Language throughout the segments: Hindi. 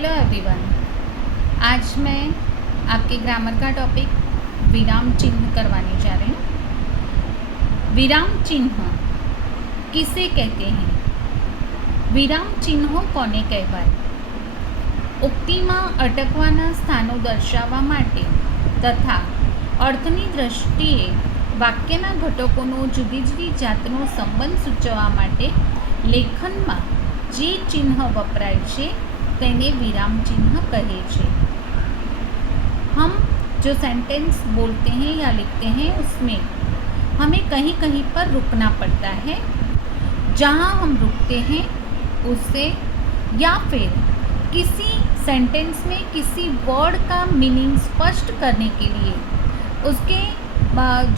Hello everyone. आज मैं आपके ग्रामर का टॉपिक विराम चिन्ह करवाने जा रही हूँ। विराम चिन्ह किसे कहते हैं? વિરામ ચિહ્નો કોને કહેવાય? ઉક્તિમાં અટકવાના સ્થાનો દર્શાવવા માટે તથા અર્થની દૃષ્ટિએ વાક્યના ઘટકોનો જુદી જુદી જાતનો સંબંધ સૂચવવા માટે લેખનમાં જે ચિહ્ન વપરાય છે તેને विराम चिन्ह कहे छे। हम जो सेंटेंस बोलते हैं या लिखते हैं उसमें हमें कहीं कहीं पर रुकना पड़ता है। जहाँ हम रुकते हैं उससे या फिर किसी सेंटेंस में किसी वर्ड का मीनिंग स्पष्ट करने के लिए उसके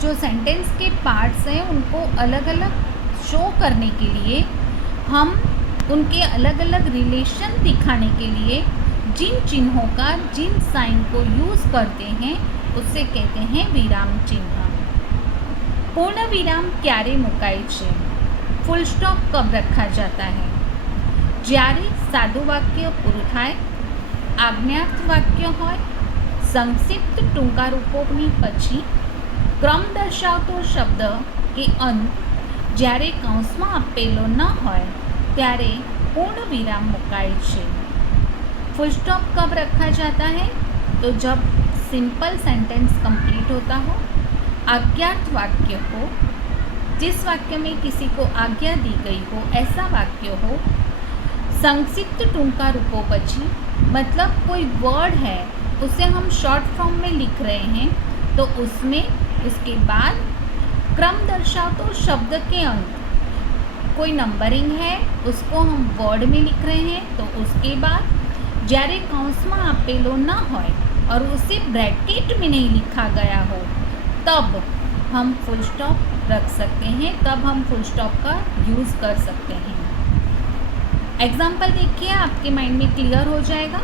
जो सेंटेंस के पार्ट्स हैं उनको अलग अलग शो करने के लिए हम उनके अलग अलग रिलेशन दिखाने के लिए जिन चिन्हों का जिन साइन को यूज़ करते हैं उससे कहते हैं विराम चिन्ह। पूर्ण विराम क्यारे मुकाय छे? फुल स्टॉप कब रखा जाता है? જ્યારે સાદું વાક્ય પૂરું થાય, આજ્ઞાર્થ વાક્ય હોય, સંક્ષિપ્ત ટૂંકા રૂપોની પછી ક્રમ દર્શાવતો શબ્દ કે અંત જ્યારે કૌંસમાં આપેલો ન હોય ત્યારે पूर्ण विराम मुकाय छे। फुल स्टॉप कब रखा जाता है? तो जब सिंपल सेंटेंस कंप्लीट होता हो, आज्ञार्थ वाक्य हो, जिस वाक्य में किसी को आज्ञा दी गई हो ऐसा वाक्य हो, संक्षिप्त टूंका रूपों पछी मतलब कोई वर्ड है उसे हम शॉर्ट फॉर्म में लिख रहे हैं तो उसमें उसके बाद क्रम दर्शावतो शब्द के अंत कोई नंबरिंग है उसको हम वर्ड में लिख रहे हैं तो उसके बाद જ્યારે કૌંસમાં આપેલો ન હોય और उसे ब्रैकेट में नहीं लिखा गया हो तब हम फुल स्टॉप रख सकते हैं, तब हम फुल स्टॉप का यूज़ कर सकते हैं। एग्जाम्पल देखिए, आपके माइंड में क्लियर हो जाएगा।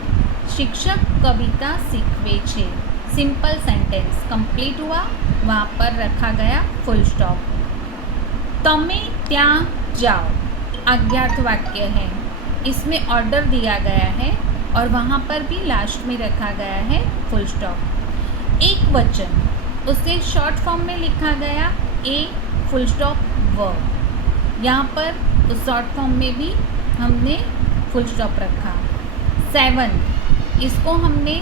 शिक्षक कविता सीखवे छे, सिंपल सेंटेंस कंप्लीट हुआ, वहाँ पर रखा गया फुल स्टॉप। तमे त्या जाओ आज्ञार्थ वाक्य है, इसमें ऑर्डर दिया गया है और वहाँ पर भी लास्ट में रखा गया है फुल स्टॉप। एक वचन उसे शॉर्ट फॉर्म में लिखा गया ए फुल स्टॉप व, यहाँ पर उस शॉर्ट फॉर्म में भी हमने फुल स्टॉप रखा। 7 इसको हमने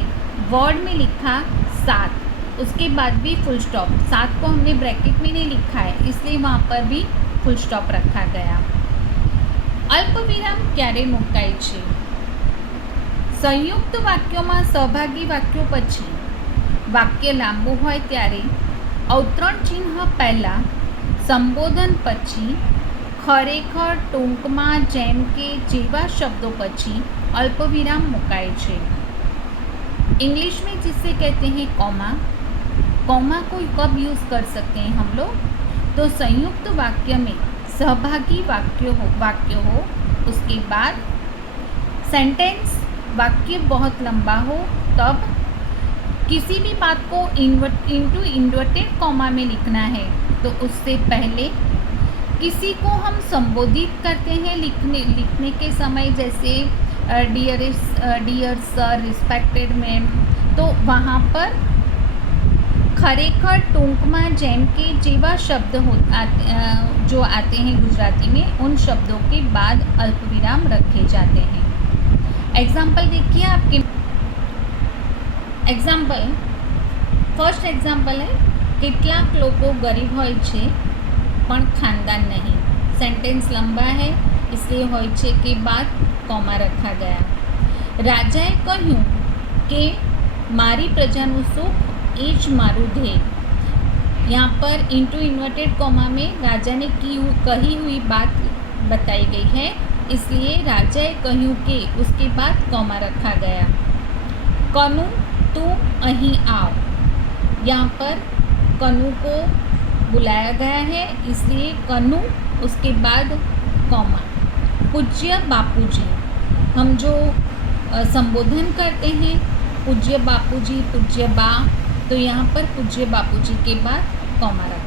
वर्ड में लिखा 7, उसके बाद भी फुल स्टॉप, 7 को हमने ब्रैकेट में नहीं लिखा है इसलिए वहाँ पर भी फुल स्टॉप रखा गया। अल्प विराम क्यारे मुकाय छे? संयुक्त वाक्यों में सहभागी वाक्यों पछी वाक्य लांबू होय त्यारे अवतरण चिन्ह पहला, संबोधन पछी, खरेखर, टूंकमा, जेम के जेवा शब्दों पछी अल्प विराम मुकाय छे। इंग्लिश में जिसे कहते हैं कॉमा, कॉमा को कब यूज़ कर सकते हैं हम लोग? तो संयुक्त वाक्य में सहभागी वाक्य हो उसके बाद सेंटेंस वाक्य बहुत लंबा हो तब किसी भी बात को इनटू इन्वर्टेड कॉमा में लिखना है तो उससे पहले किसी को हम संबोधित करते हैं लिखने के समय, जैसे डियर सर, रिस्पेक्टेड मैम, तो वहाँ पर खरेखर, टूंकमा, जेम के जेवा शब्द जो आते हैं गुजराती में उन शब्दों के बाद अल्प विराम रखे जाते हैं। एग्जाम्पल देखिए आपके। एग्जाम्पल, फर्स्ट एग्जाम्पल है કેટલાક લોકો ગરીબ હોય છે પણ ખાનદાન नहीं। सेंटेंस लंबा है इसलिए હોય છે के बाद कॉमा रखा गया। राजाए કહ્યું કે મારી પ્રજાનું સુખ એ જ મારું ધ્યેય। यहाँ पर इंटू इन्वर्टेड कॉमा में राजा ने कही हुई बात बताई गई है इसलिए राजाए કહ્યું કે उसके बाद कॉमा रखा गया। कनु तू અહીં आओ, यहाँ पर कनु को बुलाया गया है इसलिए कनु उसके बाद कॉमा। पूज्य बापूजी, हम जो संबोधन करते हैं पूज्य बापूजी, पूज्य बा, तो यहाँ पर पूज्य बापूजी के बाद कॉमा रखा।